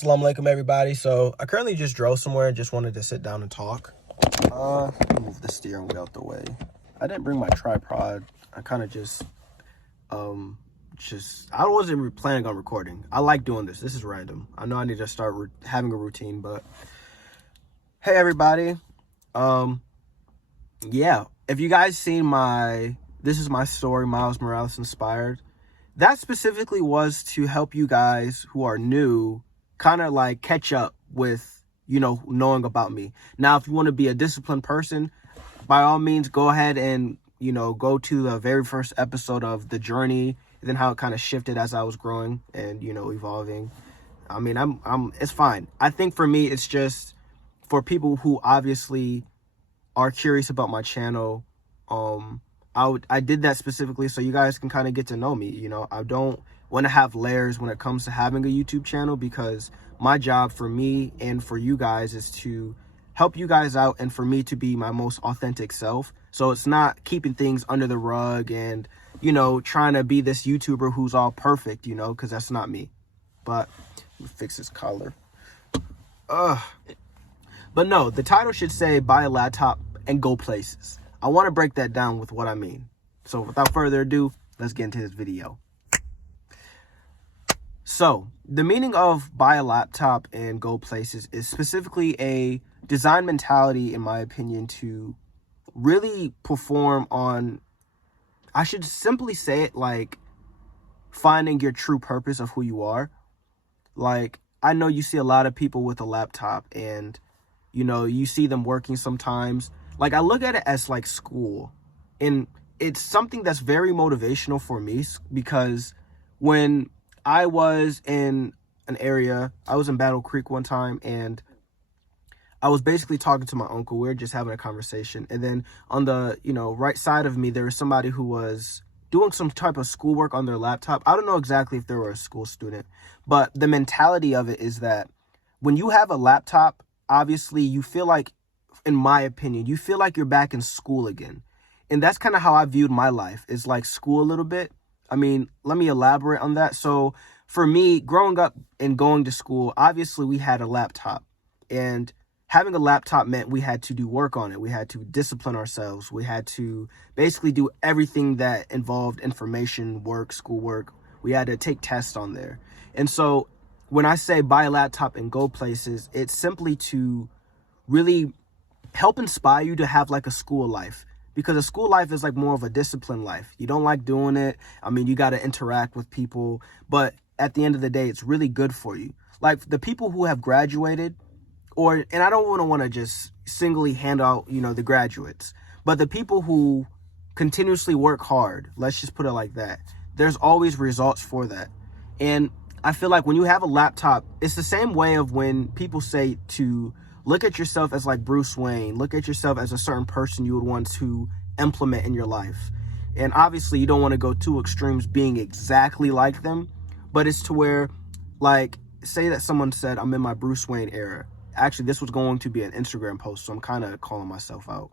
Assalamu alaikum, everybody. So I currently just drove somewhere and just wanted to sit down and talk. Move the steering wheel out the way. I didn't bring my tripod. I kind of I wasn't planning on recording. I like doing this. This is random. I know I need to start having a routine, but hey, everybody. Yeah, if you guys seen this is my story, Miles Morales Inspired. That specifically was to help you guys who are new kind of like catch up with, knowing about me. Now, if you want to be a disciplined person, by all means, go ahead and, go to the very first episode of The Journey, and then how it kind of shifted as I was growing and, evolving. I mean, it's fine. I think for me, it's just for people who obviously are curious about my channel. I did that specifically so you guys can kind of get to know me. I don't want to have layers when it comes to having a YouTube channel, because my job for me and for you guys is to help you guys out and for me to be my most authentic self. So it's not keeping things under the rug and, trying to be this YouTuber who's all perfect, because that's not me. But let me fix this collar. But no, the title should say buy a laptop and go places. I want to break that down with what I mean. So without further ado, let's get into this video. So the meaning of buy a laptop and go places is specifically a design mentality, in my opinion, to really perform on, I should simply say it, like finding your true purpose of who you are. Like, I know you see a lot of people with a laptop and, you see them working sometimes. Like, I look at it as like school, and it's something that's very motivational for me, because when I was in an area, I was in Battle Creek one time, and I was basically talking to my uncle. We were just having a conversation, and then on the, right side of me, there was somebody who was doing some type of schoolwork on their laptop. I don't know exactly if they were a school student, but the mentality of it is that when you have a laptop, obviously you feel like, in my opinion, you feel like you're back in school again. And that's kind of how I viewed my life, is like school a little bit. I mean, let me elaborate on that. So for me, growing up and going to school, obviously we had a laptop, and having a laptop meant we had to do work on it. We had to discipline ourselves. We had to basically do everything that involved information, work, schoolwork. We had to take tests on there. And so when I say buy a laptop and go places, it's simply to really help inspire you to have like a school life, because a school life is like more of a disciplined life. You don't like doing it. I mean, you got to interact with people, but at the end of the day, it's really good for you. Like the people who have graduated, and I don't want to just singly hand out, the graduates, but the people who continuously work hard, let's just put it like that, there's always results for that. And I feel like when you have a laptop, it's the same way of when people say to look at yourself as like Bruce Wayne. Look at yourself as a certain person you would want to implement in your life. And obviously you don't want to go to extremes being exactly like them, but it's to where, like, say that someone said, I'm in my Bruce Wayne era. Actually, this was going to be an Instagram post, so I'm kind of calling myself out.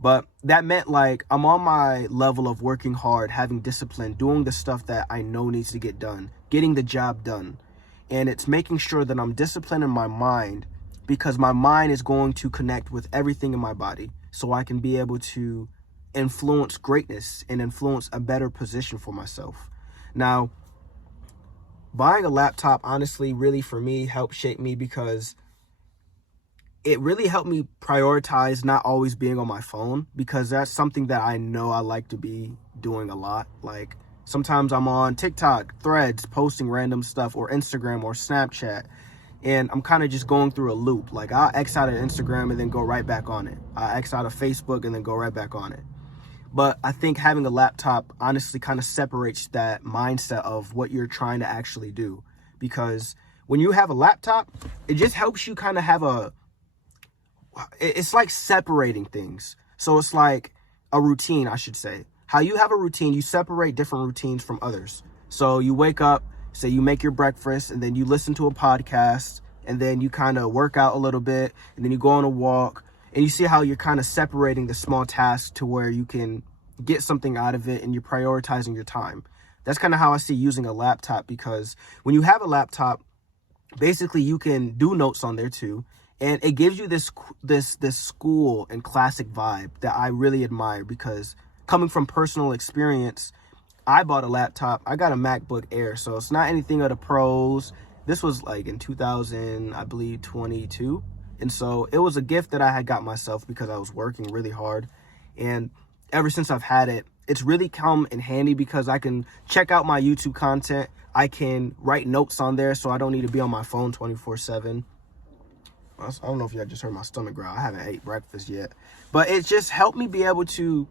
But that meant like I'm on my level of working hard, having discipline, doing the stuff that I know needs to get done, getting the job done. And it's making sure that I'm disciplined in my mind, because my mind is going to connect with everything in my body, so I can be able to influence greatness and influence a better position for myself. Now, buying a laptop, honestly, really for me helped shape me, because it really helped me prioritize not always being on my phone, because that's something that I know I like to be doing a lot. Like sometimes I'm on TikTok, Threads, posting random stuff, or Instagram or Snapchat, and I'm kind of just going through a loop. Like I'll X out of Instagram and then go right back on it. I'll X out of Facebook and then go right back on it. But I think having a laptop honestly kind of separates that mindset of what you're trying to actually do. Because when you have a laptop, it just helps you kind of it's like separating things. So it's like a routine, I should say. How you have a routine, you separate different routines from others. So you wake up, say you make your breakfast, and then you listen to a podcast, and then you kind of work out a little bit, and then you go on a walk, and you see how you're kind of separating the small tasks to where you can get something out of it, and you're prioritizing your time. That's kind of how I see using a laptop, because when you have a laptop, basically you can do notes on there too, and it gives you this school and classic vibe that I really admire, because coming from personal experience, I bought a laptop. I got a MacBook Air, so it's not anything of the pros. This was like in 2000, I believe, 22. And so it was a gift that I had got myself because I was working really hard. And ever since I've had it, it's really come in handy because I can check out my YouTube content. I can write notes on there, so I don't need to be on my phone 24/7. I don't know if y'all just heard my stomach growl. I haven't ate breakfast yet. But it just helped me be able to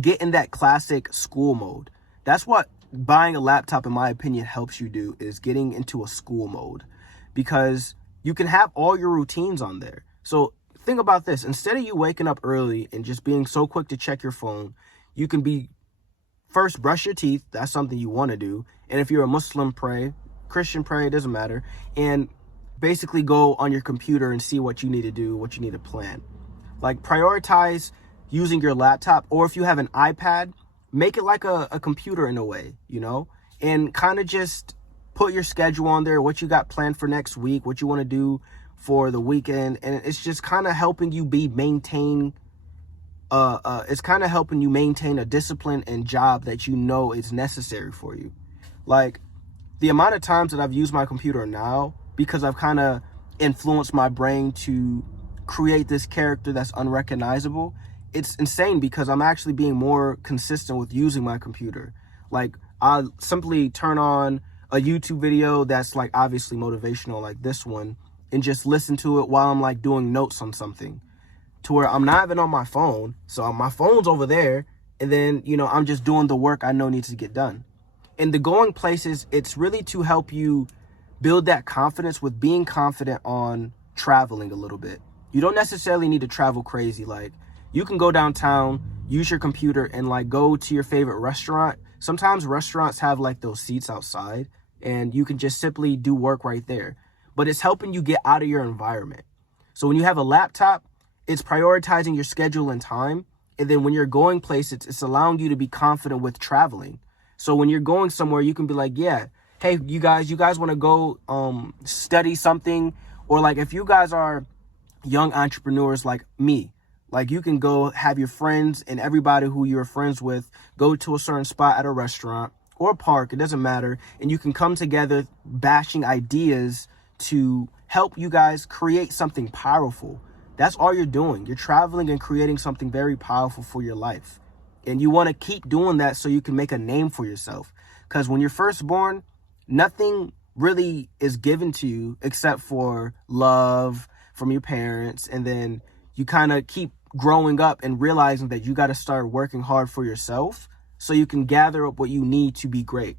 get in that classic school mode. That's what buying a laptop, in my opinion, helps you do, is getting into a school mode, because you can have all your routines on there. So think about this. Instead of you waking up early and just being so quick to check your phone, you can be first brush your teeth. That's something you want to do. And if you're a Muslim, pray. Christian, pray. It doesn't matter. And basically go on your computer and see what you need to do, what you need to plan. Like, prioritize using your laptop, or if you have an iPad, make it like a computer in a way, you know, and kind of just put your schedule on there, what you got planned for next week, what you want to do for the weekend. And it's just kind of helping you it's kind of helping you maintain a discipline and job that you know is necessary for you. Like, the amount of times that I've used my computer now, because I've kind of influenced my brain to create this character that's unrecognizable, it's insane, because I'm actually being more consistent with using my computer. Like, I'll simply turn on a YouTube video that's like obviously motivational, like this one, and just listen to it while I'm like doing notes on something, to where I'm not even on my phone. So my phone's over there, and then, you know, I'm just doing the work I know needs to get done. And the going places, it's really to help you build that confidence with being confident on traveling a little bit. You don't necessarily need to travel crazy. Like, you can go downtown, use your computer, and like go to your favorite restaurant. Sometimes restaurants have like those seats outside, and you can just simply do work right there. But it's helping you get out of your environment. So when you have a laptop, it's prioritizing your schedule and time. And then when you're going places, it's allowing you to be confident with traveling. So when you're going somewhere, you can be like, yeah, hey, you guys want to go study something? Or like, if you guys are young entrepreneurs like me, like, you can go have your friends and everybody who you're friends with go to a certain spot at a restaurant or a park, it doesn't matter, and you can come together bashing ideas to help you guys create something powerful. That's all you're doing. You're traveling and creating something very powerful for your life. And you want to keep doing that so you can make a name for yourself. Because when you're first born, nothing really is given to you except for love from your parents. And then you kind of keep growing up and realizing that you got to start working hard for yourself so you can gather up what you need to be great.